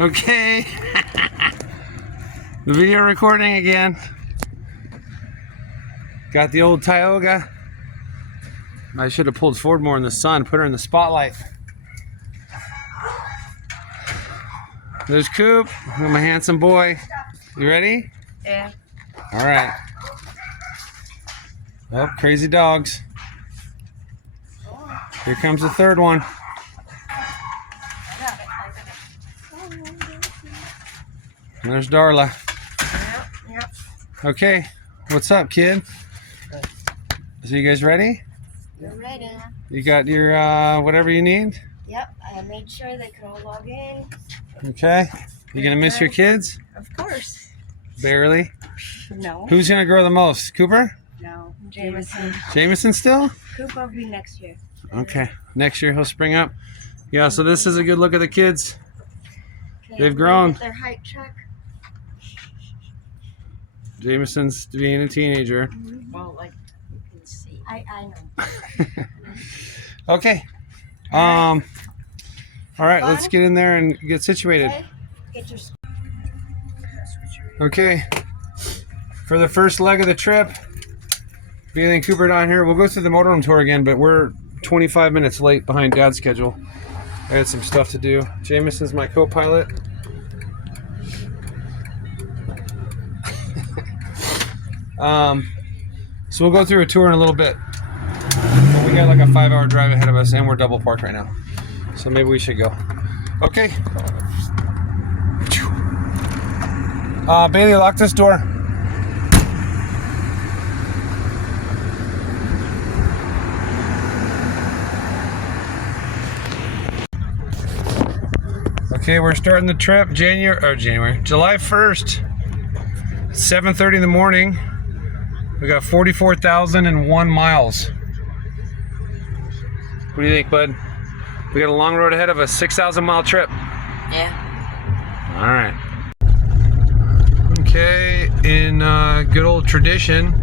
Okay. The video recording again. Got the old Tioga. I should have pulled forward more in the sun, put her in the spotlight. There's Coop, my handsome boy. You ready? Yeah. All right. Oh, crazy dogs. Here comes the third one. And there's Darla. Yep. Okay, what's up, kid? So you guys ready? We're ready. You got your whatever you need? Yep, I made sure they could all log in. Okay. You gonna miss your kids? Of course. Barely. No. Who's gonna grow the most? Cooper? No. Jameson. Jameson still? Cooper will be next year. Okay. Next year he'll spring up. Yeah, so this is a good look at the kids. Okay, They've grown. Their height check. Jameson's being a teenager. Well, like you can see. I know. Okay. All right, let's get in there and get situated. Okay. Get your. Okay. For the first leg of the trip, Bailey and Cooper down here. We'll go through the motorhome tour again, but we're 25 minutes late behind Dad's schedule. I had some stuff to do. Jameson's my co-pilot. So we'll go through a tour in a little bit. But we got like a 5-hour drive ahead of us, and we're double parked right now. So maybe we should go. Okay. Bailey, lock this door. Okay, we're starting the trip July 1st, 7:30 in the morning. We got 44,001 miles. What do you think, bud? We got a long road ahead of us, 6,000-mile trip. Yeah. All right. Okay, in good old tradition,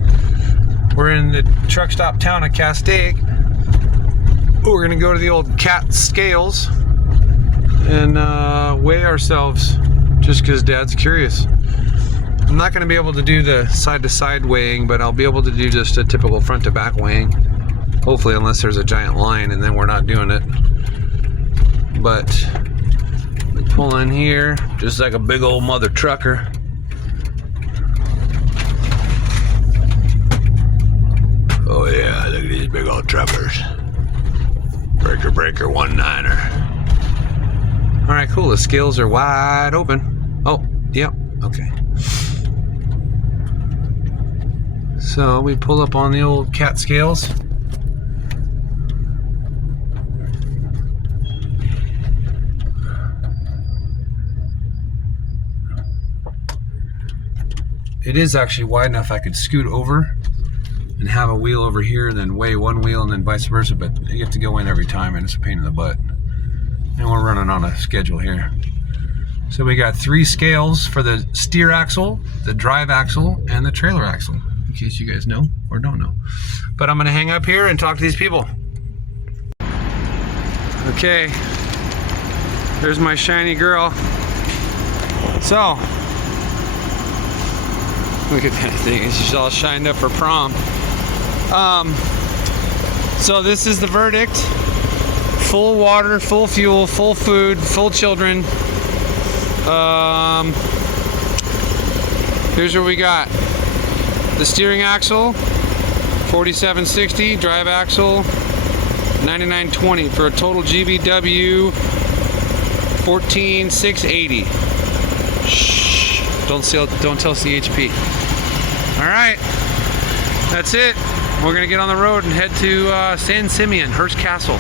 we're in the truck stop town of Castaic. We're gonna go to the old cat scales and weigh ourselves just because Dad's curious. I'm not going to be able to do the side-to-side weighing, but I'll be able to do just a typical front-to-back weighing. Hopefully, unless there's a giant line, and then we're not doing it. But we pull in here, just like a big old mother trucker. Oh yeah, look at these big old truckers. Breaker, 1-9er. All right, cool. The scales are wide open. Oh, yep. Okay. So we pull up on the old cat scales. It is actually wide enough I could scoot over and have a wheel over here and then weigh one wheel and then vice versa, but you have to go in every time and it's a pain in the butt. And we're running on a schedule here. So we got 3 scales for the steer axle, the drive axle, and the trailer axle, in case you guys know or don't know. But I'm gonna hang up here and talk to these people. Okay, there's my shiny girl. So, look at that thing, she's all shined up for prom. So this is the verdict. Full water, full fuel, full food, full children. Here's what we got. The steering axle, 4760, drive axle, 9920 for a total GVW 14680. Shh, don't tell CHP. All right, that's it. We're gonna get on the road and head to San Simeon, Hearst Castle.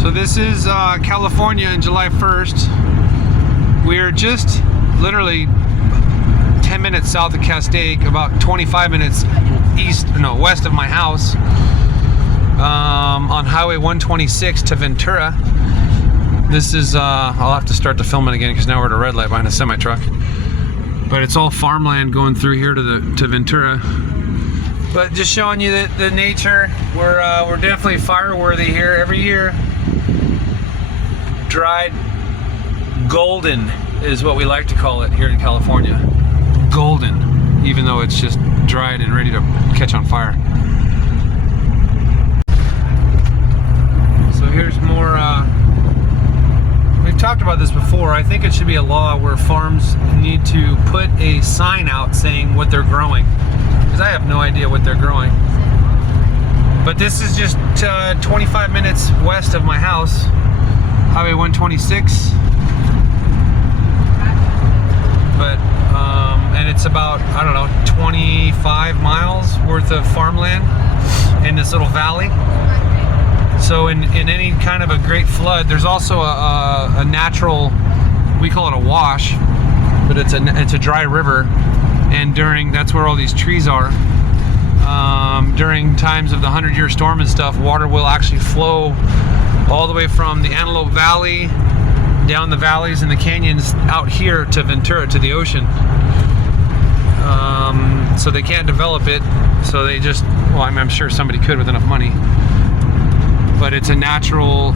So this is California on July 1st. We're just literally 10 minutes south of Castaic, about 25 minutes west of my house, on Highway 126 to Ventura. This is, I'll have to start the filming again because now we're at a red light behind a semi-truck. But it's all farmland going through here to Ventura. But just showing you the nature. We're definitely fire worthy here every year. dried golden is what we like to call it here in California. Golden, even though it's just dried and ready to catch on fire. So here's more, we've talked about this before. I think it should be a law where farms need to put a sign out saying what they're growing, because I have no idea what they're growing. But this is just 25 minutes west of my house, Highway 126. But, and it's about, I don't know, 25 miles worth of farmland in this little valley. So in any kind of a great flood, there's also a natural, we call it a wash, but it's a dry river, and that's where all these trees are. During times of the 100-year storm and stuff, water will actually flow all the way from the Antelope Valley, down the valleys and the canyons out here to Ventura, to the ocean. So they can't develop it, so they just, well, I'm sure somebody could with enough money. But it's a natural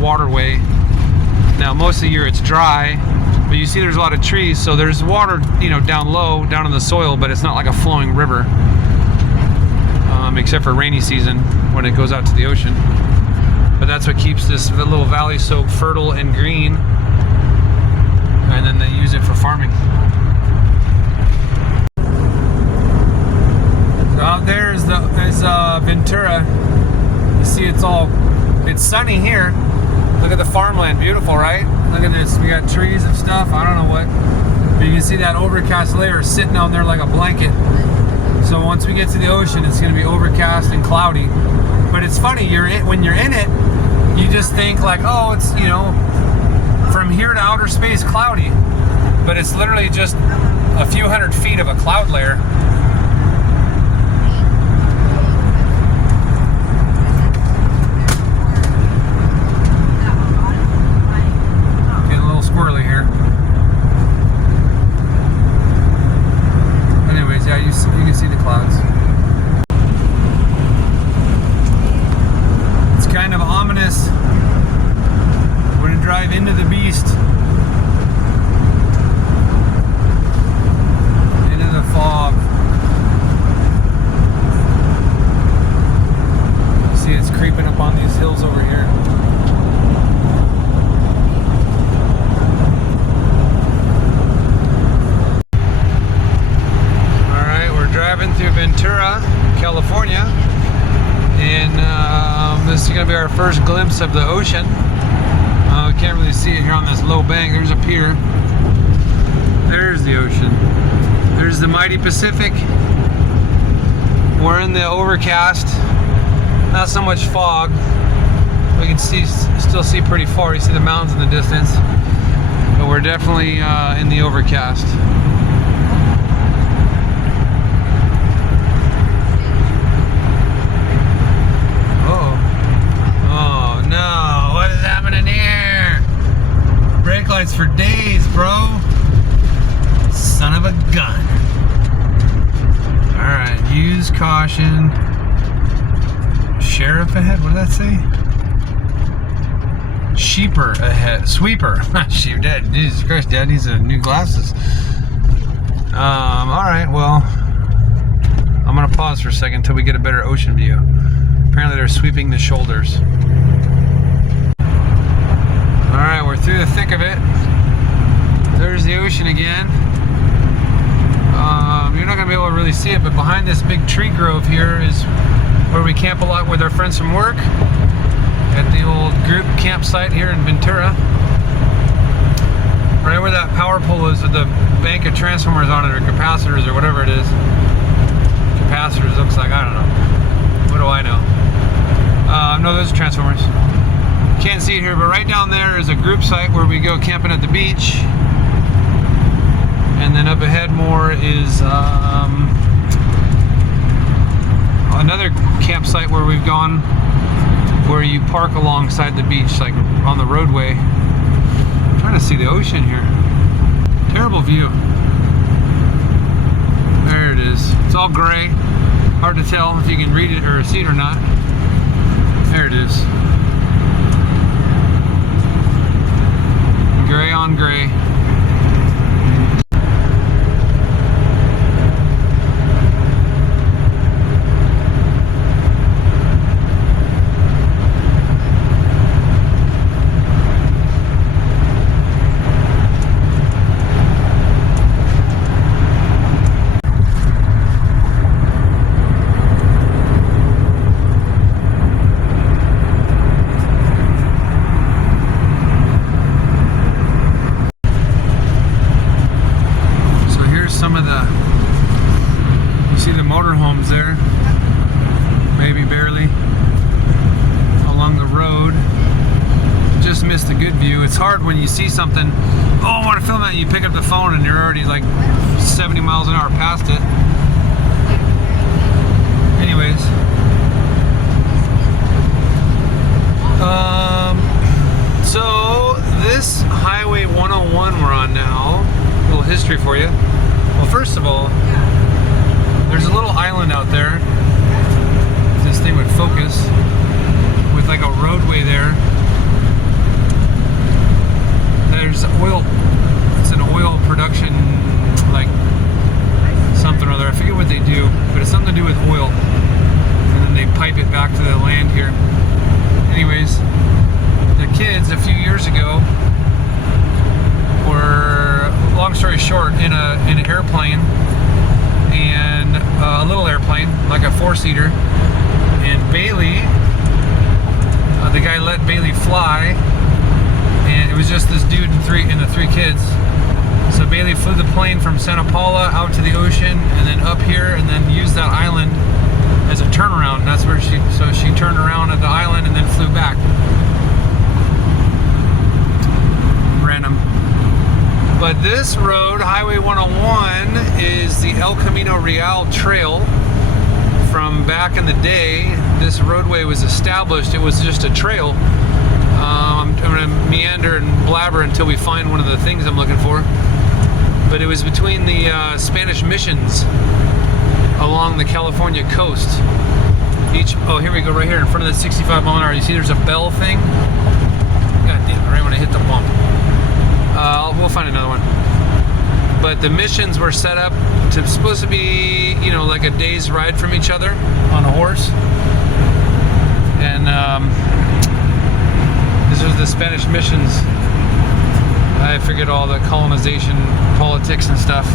waterway. Now most of the year it's dry, but you see there's a lot of trees, so there's water, you know, down low, down in the soil, but it's not like a flowing river, except for rainy season when it goes out to the ocean. But that's what keeps this little valley so fertile and green, and then they use it for farming. So out there is Ventura. You see it's sunny here. Look at the farmland, beautiful, right? Look at this, we got trees and stuff, I don't know what. But you can see that overcast layer sitting on there like a blanket. So once we get to the ocean, it's gonna be overcast and cloudy. But it's funny, when you're in it, you just think like, oh, it's, you know, from here to outer space cloudy. But it's literally just a few hundred feet of a cloud layer. Getting a little squirrely here. Anyways, yeah, you can see the clouds. Kind of ominous. We're gonna drive into the beast, into the fog. See, it's creeping up on these hills over here. All right, we're driving through Ventura, California. And this is going to be our first glimpse of the ocean. We can't really see it here on this low bank. There's a pier. There's the ocean. There's the mighty Pacific. We're in the overcast. Not so much fog. We can still see pretty far. You see the mountains in the distance. But we're definitely in the overcast. Brake lights for days, bro. Son of a gun. Alright, use caution. Sheriff ahead, what did that say? Sheeper ahead. Sweeper. Sheep dead. Jesus Christ, Dad needs new glasses. Alright, well, I'm gonna pause for a second until we get a better ocean view. Apparently they're sweeping the shoulders. Alright, we're through the thick of it. There's the ocean again. You're not going to be able to really see it, but behind this big tree grove here is where we camp a lot with our friends from work. At the old group campsite here in Ventura. Right where that power pole is with the bank of transformers on it, or capacitors, or whatever it is. Capacitors looks like, I don't know. What do I know? No, those are transformers. Can't see it here, but right down there is a group site where we go camping at the beach. And then up ahead more is another campsite where we've gone, where you park alongside the beach, like on the roadway. I'm trying to see the ocean here. Terrible view. There it is. It's all gray. Hard to tell if you can read it or see it or not. There it is. miss the good view. It's hard when you see something, oh, I want to film that, you pick up the phone and you're already like 70 miles an hour past it. Anyways. So this Highway 101 we're on now, a little history for you. Well, first of all, there's a little island out there, if this thing would focus, with like a roadway there. There's oil, it's an oil production, like something or other, I forget what they do, but it's something to do with oil. And then they pipe it back to the land here. Anyways, the kids a few years ago were, long story short, in an airplane, and a little airplane, like a 4-seater, and Bailey, the guy let Bailey fly, and it was just this dude and the three kids. So Bailey flew the plane from Santa Paula out to the ocean, and then up here, and then used that island as a turnaround. That's where she turned around at the island and then flew back. Random. But this road, Highway 101, is the El Camino Real Trail. From back in the day, this roadway was established. It was just a trail. I'm going to meander and blabber until we find one of the things I'm looking for. But it was between the Spanish missions along the California coast. Oh, here we go, right here in front of the 65 mile an hour. You see there's a bell thing? God damn it, right when I hit the bump. We'll find another one. But the missions were set up to, supposed to be, you know, like a day's ride from each other on a horse. And this was the Spanish missions. I forget all the colonization politics and stuff.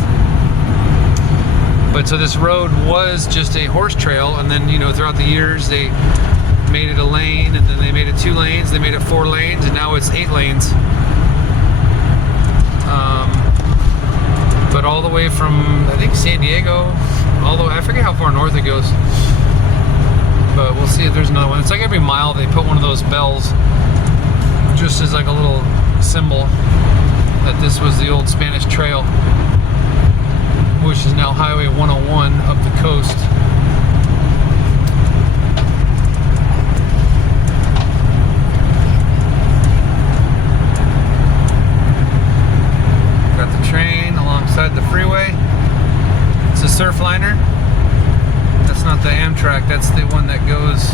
But so this road was just a horse trail, and then, you know, throughout the years they made it a lane, and then they made it 2 lanes, they made it 4 lanes, and now it's 8 lanes. But all the way from, I think, San Diego, all the way, I forget how far north it goes. But we'll see if there's another one. It's like every mile they put one of those bells, just as like a little symbol that this was the old Spanish trail, which is now Highway 101 up the coast. Got the train alongside the freeway. It's a Surfliner. That's not the Amtrak, that's the one that goes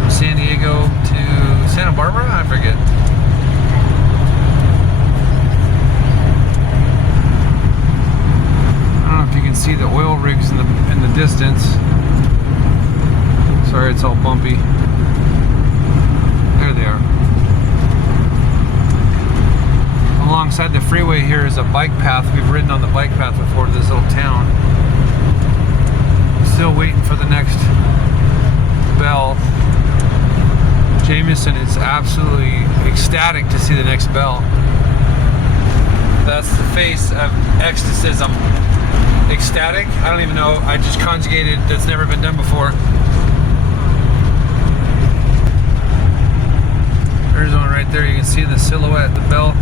from San Diego to Santa Barbara? I forget. I don't know if you can see the oil rigs in the distance. Sorry, it's all bumpy. There they are. Alongside the freeway here is a bike path. We've ridden on the bike path before to this little town. Still waiting for the next bell. Jameson is absolutely ecstatic to see the next bell. That's the face of ecstaticism. Ecstatic? I don't even know. I just conjugated. That's never been done before. There's one right there. You can see the silhouette, the bell.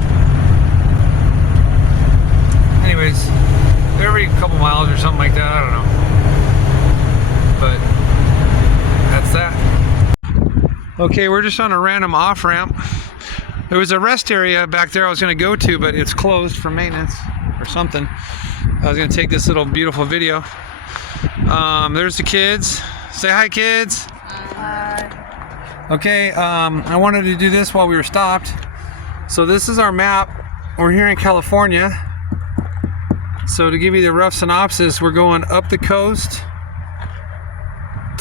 Anyways, every couple miles or something like that. I don't know. But that's that. Okay, we're just on a random off-ramp. There was a rest area back there I was going to go to, but it's closed for maintenance or something. I was going to take this little beautiful video. There's the kids. Say hi, kids. Hi. Okay, I wanted to do this while we were stopped. So this is our map. We're here in California. So to give you the rough synopsis, we're going up the coast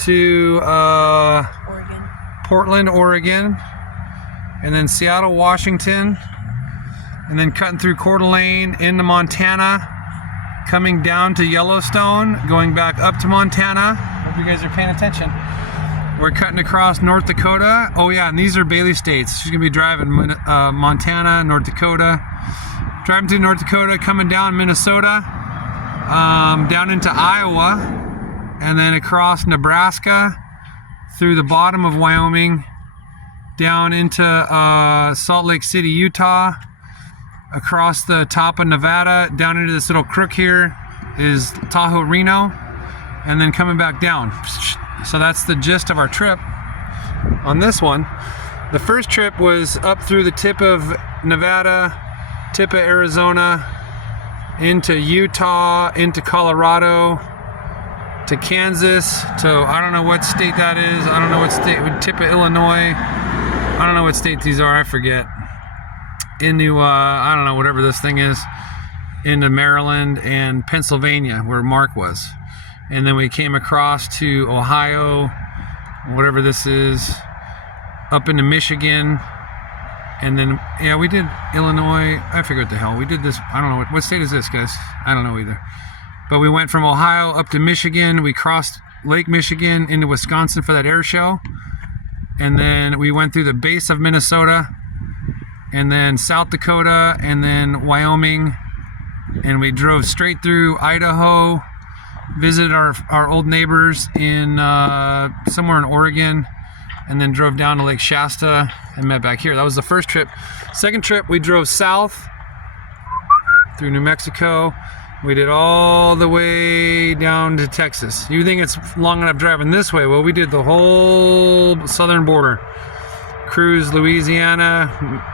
to Portland, Oregon, and then Seattle, Washington, and then cutting through Coeur d'Alene into Montana, coming down to Yellowstone, going back up to Montana. Hope you guys are paying attention. We're cutting across North Dakota. Oh yeah, and these are Bailey states. She's gonna be driving Montana, North Dakota, driving through North Dakota, coming down Minnesota, down into Iowa, and then across Nebraska, through the bottom of Wyoming down into Salt Lake City, Utah, across the top of Nevada, down into this little crook here is Tahoe, Reno, and then coming back down. So that's the gist of our trip on this one. The first trip was up through the tip of Nevada, tip of Arizona, into Utah, into Colorado, to Kansas, to I don't know what state that is. I don't know what state, tip of Illinois. I don't know what state these are, I forget. Into, I don't know, whatever this thing is, into Maryland and Pennsylvania, where Mark was. And then we came across to Ohio, whatever this is, up into Michigan. And then, yeah, we did Illinois. I forget what the hell. We did this, I don't know, what state is this, guys? I don't know either. But we went from Ohio up to Michigan. We crossed Lake Michigan into Wisconsin for that air show. And then we went through the base of Minnesota, and then South Dakota, and then Wyoming. And we drove straight through Idaho, visited our old neighbors in somewhere in Oregon, and then drove down to Lake Shasta and met back here. That was the first trip. Second trip, we drove south through New Mexico. We did all the way down to Texas. You think it's long enough driving this way? Well, we did the whole southern border. Cruise Louisiana,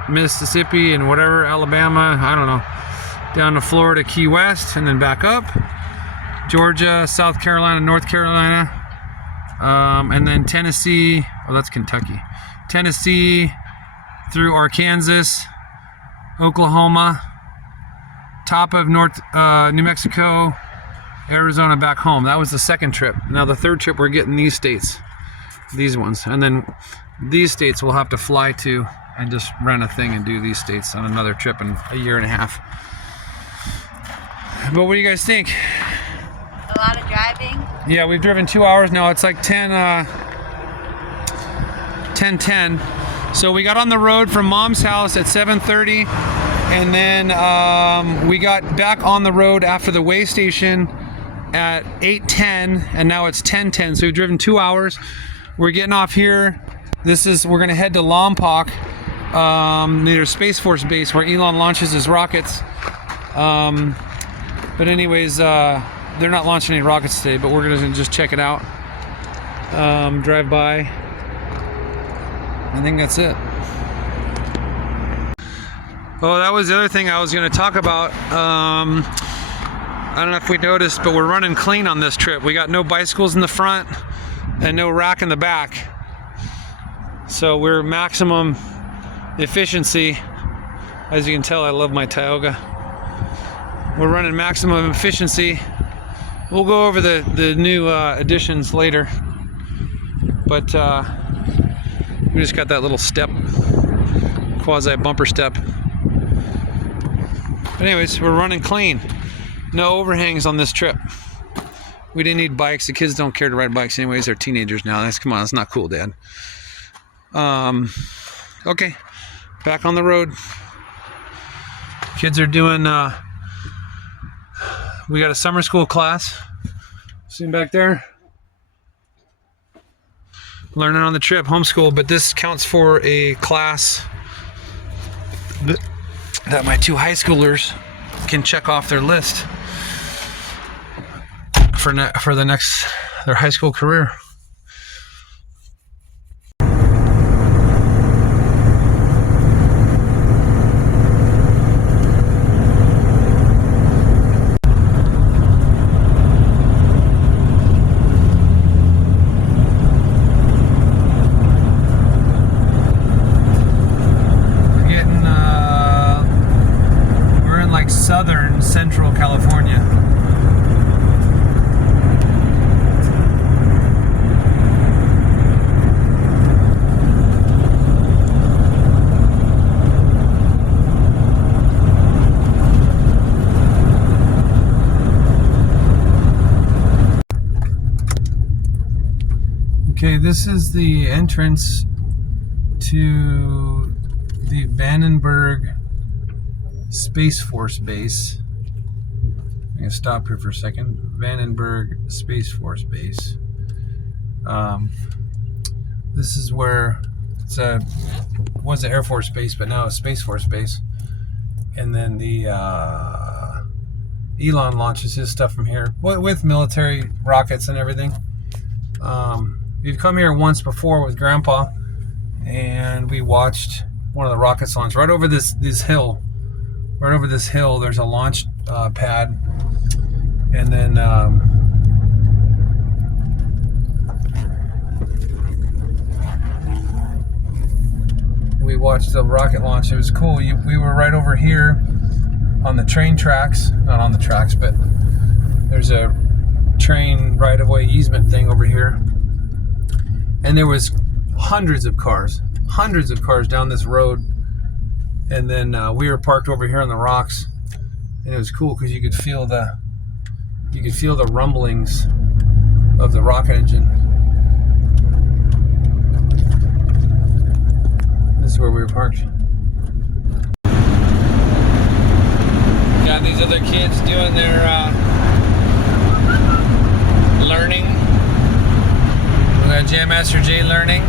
Mississippi, and whatever, Alabama, I don't know. Down to Florida, Key West, and then back up. Georgia, South Carolina, North Carolina, and then Tennessee. Oh, that's Kentucky. Tennessee, through Arkansas, Oklahoma, top of New Mexico, Arizona, back home. That was the second trip. Now the third trip, we're getting these states, these ones, and then these states we'll have to fly to and just rent a thing and do these states on another trip in a year and a half. But what do you guys think? A lot of driving. Yeah, we've driven 2 hours now. It's like 10:10. So we got on the road from Mom's house at 7:30, and then we got back on the road after the way station at 8:10, and now it's 10:10. So we've driven 2 hours. We're getting off here. We're gonna head to Lompoc, near Space Force Base, where Elon launches his rockets. But anyways, they're not launching any rockets today, but we're gonna just check it out, drive by. I think that's it. Oh, that was the other thing I was gonna talk about. I don't know if we noticed, but we're running clean on this trip. We got no bicycles in the front and no rack in the back. So we're maximum efficiency. As you can tell, I love my Tioga. We're running maximum efficiency. We'll go over the new additions later. But we just got that little step, quasi bumper step. But anyways, we're running clean. No overhangs on this trip. We didn't need bikes. The kids don't care to ride bikes anyways. They're teenagers now. Come on, that's not cool, Dad. Okay, back on the road. Kids are doing, we got a summer school class. See them back there? Learning on the trip, homeschool, but this counts for a class that my two high schoolers can check off their list for their high school career. Southern Central California. Okay, this is the entrance to the Vandenberg Space Force Base. I'm gonna stop here for a second. Vandenberg Space Force Base. This is where It's a was the Air Force Base, but now it's Space Force Base. And then the Elon launches his stuff from here with military rockets and everything. We've come here once before with Grandpa, and we watched one of the rockets launch right over this hill. Right over this hill, there's a launch pad, and then we watched the rocket launch. It was cool. We were right over here on the train tracks, not on the tracks, but there's a train right-of-way easement thing over here, and there was hundreds of cars down this road, and then we were parked over here on the rocks, and it was cool because you could feel the rumblings of the rocket engine. This is where we were parked. Got these other kids doing their learning. We got Jam Master J learning.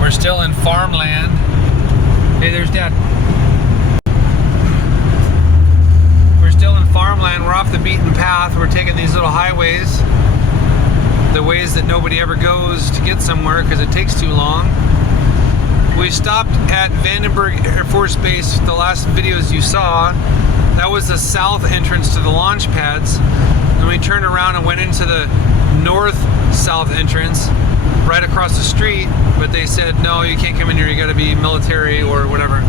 We're still in farmland. Hey, there's Dad. We're still in farmland. We're off the beaten path. We're taking these little highways, the ways that nobody ever goes to get somewhere because it takes too long. We stopped at Vandenberg Air Force Base. The last videos you saw, that was the south entrance to the launch pads. And we turned around and went into the north-south entrance right across the street, but they said, no, you can't come in here, you gotta be military or whatever.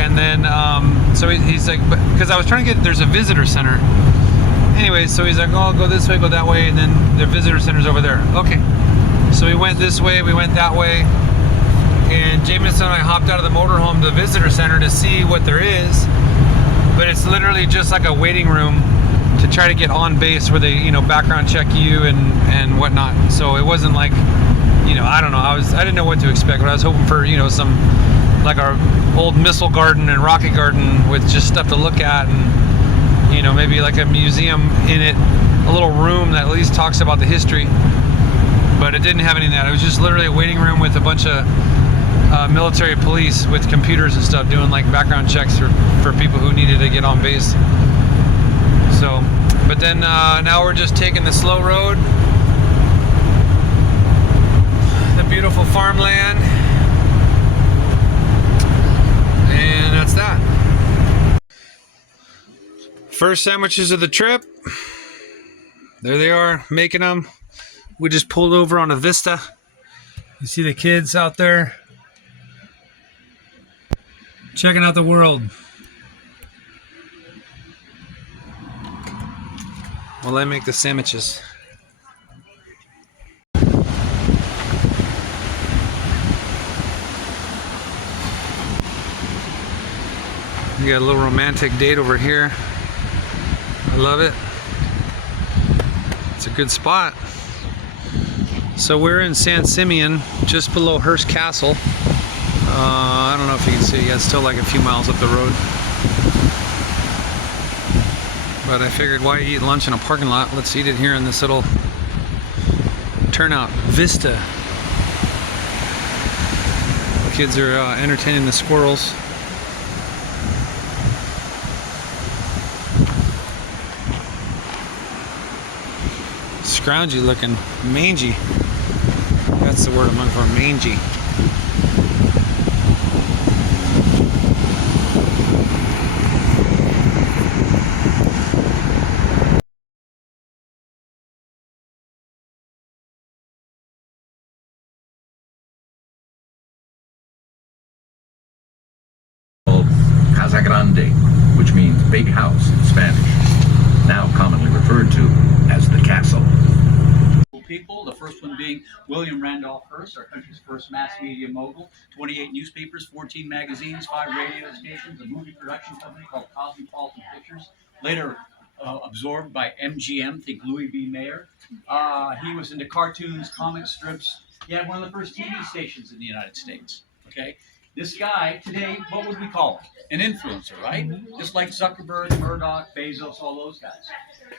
And then, so he's like, because I was trying to get, there's a visitor center. Anyway, so he's like, oh, I'll go this way, go that way, and then the visitor center's over there. Okay. So we went this way, we went that way, and Jameson and I hopped out of the motorhome to the visitor center to see what there is, but it's literally just like a waiting room to try to get on base where they, you know, background check you and whatnot. So it wasn't like, you know, I don't know, I didn't know what to expect, but I was hoping for, you know, some, like our old missile garden and rocket garden with just stuff to look at, and, you know, maybe like a museum in it, a little room that at least talks about the history. But it didn't have any of that. It was just literally a waiting room with a bunch of military police with computers and stuff doing like background checks for people who needed to get on base. So, but then now we're just taking the slow road, the beautiful farmland, and that's that. First sandwiches of the trip. There they are, making them. We just pulled over on a Vista. You see the kids out there checking out the world. While I make the sandwiches. You got a little romantic date over here. I love it. It's a good spot. So we're in San Simeon, just below Hearst Castle. I don't know if you can see, yeah, it's still like a few miles up the road. But I figured, why eat lunch in a parking lot? Let's eat it here in this little turnout vista. The kids are entertaining the squirrels. Scroungy looking, mangy. That's the word I'm looking for, mangy. Casa Grande, which means big house in Spanish, now commonly referred to as the castle. People, the first one being William Randolph Hearst, our country's first mass media mogul, 28 newspapers, 14 magazines, 5 radio stations, a movie production company called Cosmopolitan Pictures, later absorbed by MGM, think Louis B. Mayer. He was into cartoons, comic strips. He had one of the first TV stations in the United States. Okay, This guy today, what would we call him? An influencer, right? Just like Zuckerberg, Murdoch, Bezos, all those guys.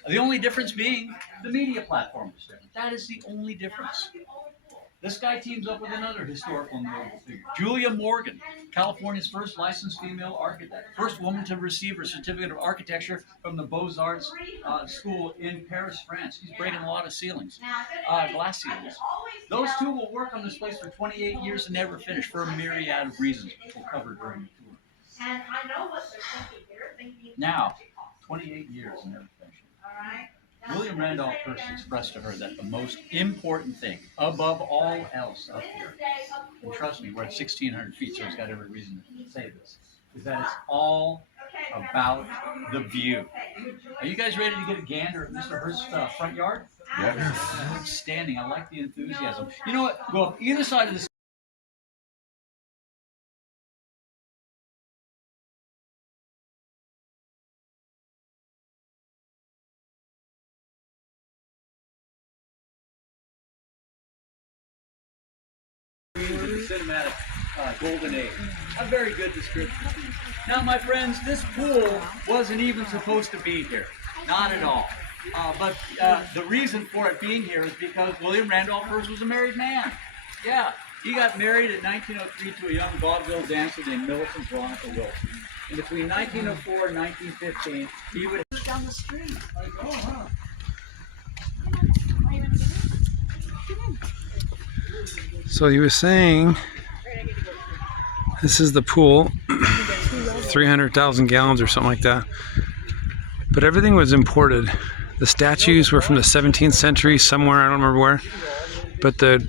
The only difference being the media platform is different. That is the only difference. This guy teams up with another historical notable figure, Julia Morgan, California's first licensed female architect, first woman to receive her certificate of architecture from the Beaux-Arts school in Paris, France. She's breaking a lot of ceilings, glass ceilings. Those two will work on this place for 28 years and never finish for a myriad of reasons, which we'll cover during the tour. And I know what they're thinking. They're thinking. Now, 28 years and never finished. All right. William Randolph Hearst expressed to her that the most important thing, above all else up here, and trust me, we're at 1,600 feet, so he's got every reason to say this, is that it's all about the view. Are you guys ready to get a gander at Mr. Hearst's front yard? Outstanding. I like the enthusiasm. You know what? Go up either side of this. Cinematic golden age. A very good description. Now, my friends, this pool wasn't even supposed to be here. Not at all. But the reason for it being here is because William Randolph Hearst was a married man. Yeah, he got married in 1903 to a young vaudeville dancer named Millicent Veronica Wilson. And between 1904 and 1915, he would down the street. Like, oh, huh. So he was saying this is the pool, 300,000 gallons or something like that. But everything was imported. The statues were from the 17th century somewhere, I don't remember where. But the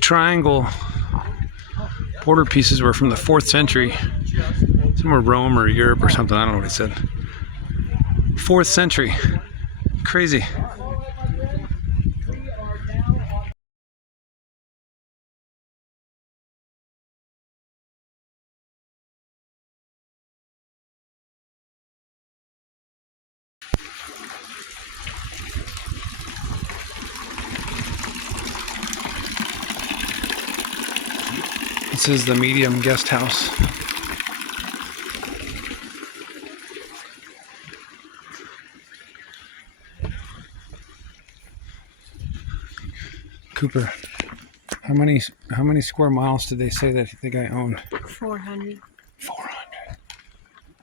triangle border pieces were from the 4th century. Somewhere Rome or Europe or something, I don't know what he said. 4th century. Crazy. This is the Medium Guest House. Cooper, how many square miles did they say that the guy owned? 400. 400.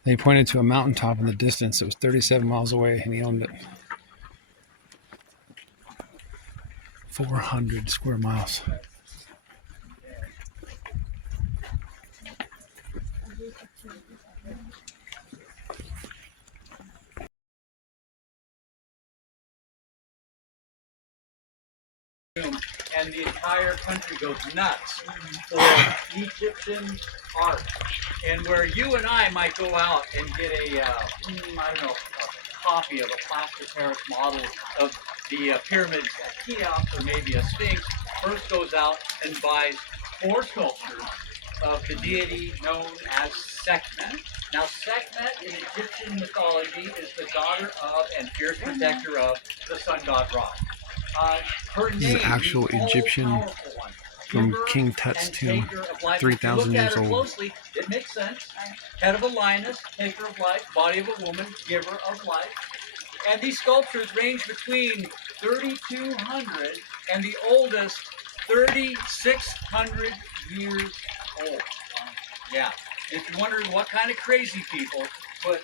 They pointed to a mountaintop in the distance. It was 37 miles away, and he owned it. 400 square miles. And the entire country goes nuts for Egyptian art. And where you and I might go out and get a, I don't know, a copy of a plaster Paris model of the pyramids at Cheops or maybe a Sphinx, Hearst goes out and buys 4 sculptures of the deity known as Sekhmet. Now, Sekhmet in Egyptian mythology is the daughter of and fierce protector of the sun god Ra. Her name, this is the actual Egyptian from King Tut's tomb, 3,000 years old. Closely, it makes sense. Head of a lioness, taker of life, body of a woman, giver of life. And these sculptures range between 3,200 and the oldest 3,600 years old. Yeah. If you're wondering what kind of crazy people put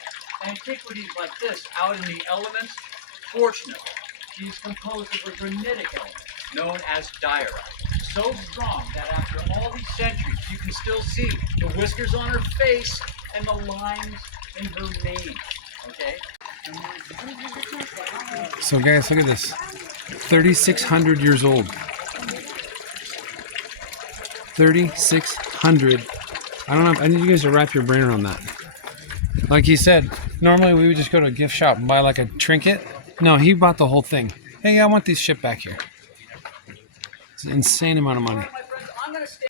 antiquities like this out in the elements, fortunately, she's composed of a granitic element known as diorite. So strong that after all these centuries, you can still see the whiskers on her face and the lines in her mane. Okay? So guys, look at this. 3,600 years old. 3,600. I don't know. I need you guys to wrap your brain around that. Like he said, normally we would just go to a gift shop and buy like a trinket. No, he bought the whole thing. Hey, I want these shipped back here. It's an insane amount of money.